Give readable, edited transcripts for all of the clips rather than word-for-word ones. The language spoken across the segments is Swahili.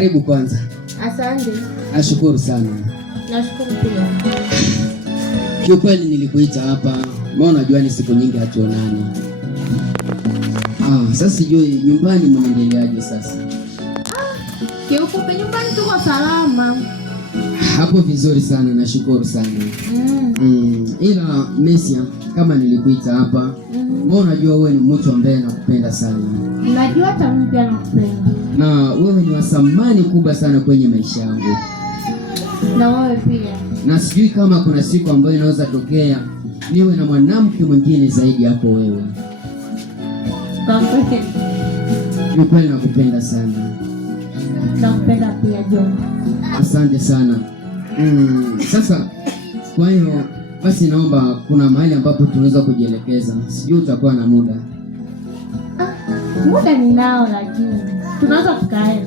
Karibu kwanza. Asante. Nashukuru sana. Nashukuru pia. Kiukweli nilikuita hapa, maana unajua ni siku nyingi hatuonani. Sasa sijui nyumbani mnaendeleaje sasa? Kiufupi nyumbani tuko salama. Hapo vizuri sana, nashukuru sana. Ila Mesia, kama nilikuita hapa, wewe unajua wewe ni mtu ambaye nakupenda sana. Najua hata mimi pia nakupenda. Na wewe ni wa thamani kubwa sana kwenye maisha yangu. Na wewe pia. Na sijui kama kuna siku ambayo inaweza tokea niwe na mwanamke mwingine zaidi yako wewe. Ni kweli nakupenda sana. Nakupenda pia John. Asante sana. Sasa kwa hiyo basi naomba kuna mahali ambapo tunaweza kujielekeza. Sijui utakuwa na muda. Muda ninao lakini tunaweza tukaenda.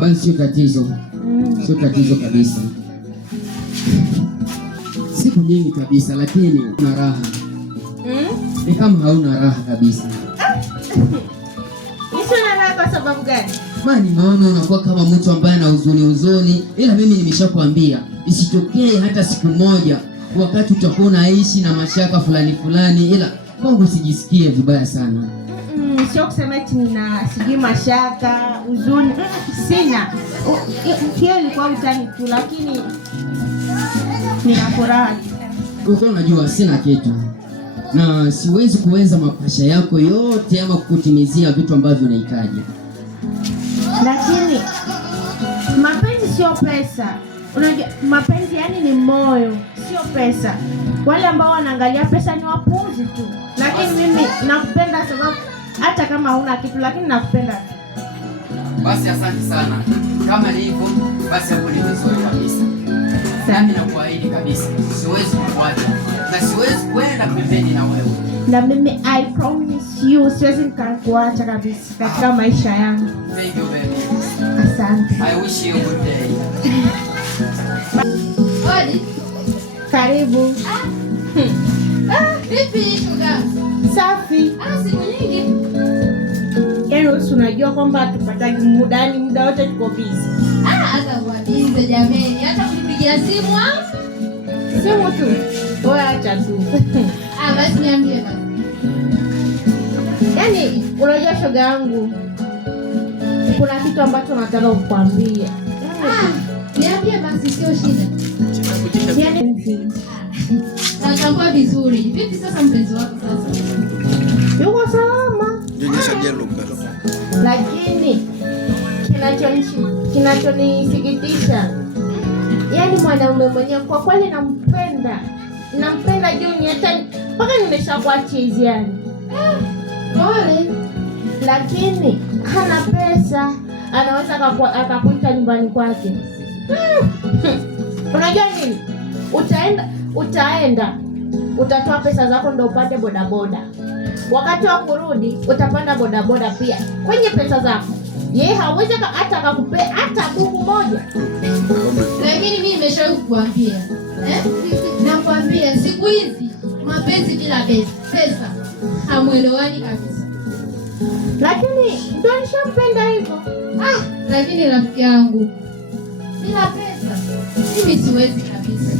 Basi sio tatizo. Sio tatizo kabisa. Siku nyingi kabisa lakini una raha. Ni kama hauna raha kabisa. Nisina raha kwa sababu gani? Mani naona unakuwa kama mtu ambaye ana huzuni, ila mimi nimeshakwambia isitokee hata siku moja wakati utakuwa unaishi na mashaka fulani, ila kwangu usijisikie vibaya sana. Sio kusema eti sijui mashaka, huzuni, sina. Hiyo ilikuwa utani tu lakini nina furaha. Unajua sina kitu. Na siwezi kuweza mapasha yako yote ama kukutimizia vitu ambavyo unahitaji. Lakini mapenzi sio pesa. Unajua mapenzi yani ni moyo, sio pesa. Wale ambao wanaangalia pesa ni wapuzi tu. Lakini mimi nakupenda sababu hata kama huna kitu lakini nakupenda. Basi asante sana. Kama ni hivyo basi hapo ni vizuri kabisa. Mimi nakuahidi kabisa siwezi kukuacha na siwezi kwenda pembeni na wewe. Na mimi I promise you siwezi nikakuacha kabisa katika maisha yangu. Thank you baby. Asante. I wish you a good day. Hodi. Karibu. Vipi shoga? Safi. Siku nyingi. Yaani unajua kwamba tupataki muda wote tuko busy. Hata kuagiza jamani, hata kunipigia simu Simu tu. Wewe acha tu. Basi niambie basi. Yaani unajua shoga yangu, kuna kitu ambacho nataka kukwambia. Niambie basi, sio shida. Yaani natambua vizuri. Vipi sasa mpenzi wako sasa? Yuko salama. Nyonyesha jelo basi. Lakini kinachonisikitisha, yaani mwanaume mwenyewe kwa kweli nampenda Juni hata mpaka nimeshakuwa chizi yani. Pole. Lakini hana pesa, anaweza akakuita nyumbani kwake. Unajua nini? Utaenda utatoa pesa zako ndio upate bodaboda. Wakati wa kurudi utapanda bodaboda pia kwenye pesa zako. Yeye hawezi hata akakupea hata buku moja. Lakini mimi nimeshawahi kukuambia. Nakwambia siku hizi mapenzi bila pesa hamuelewani kabisa. Lakini ndio nishampenda hivyo. Lakini rafiki yangu bila pesa mimi siwezi kabisa.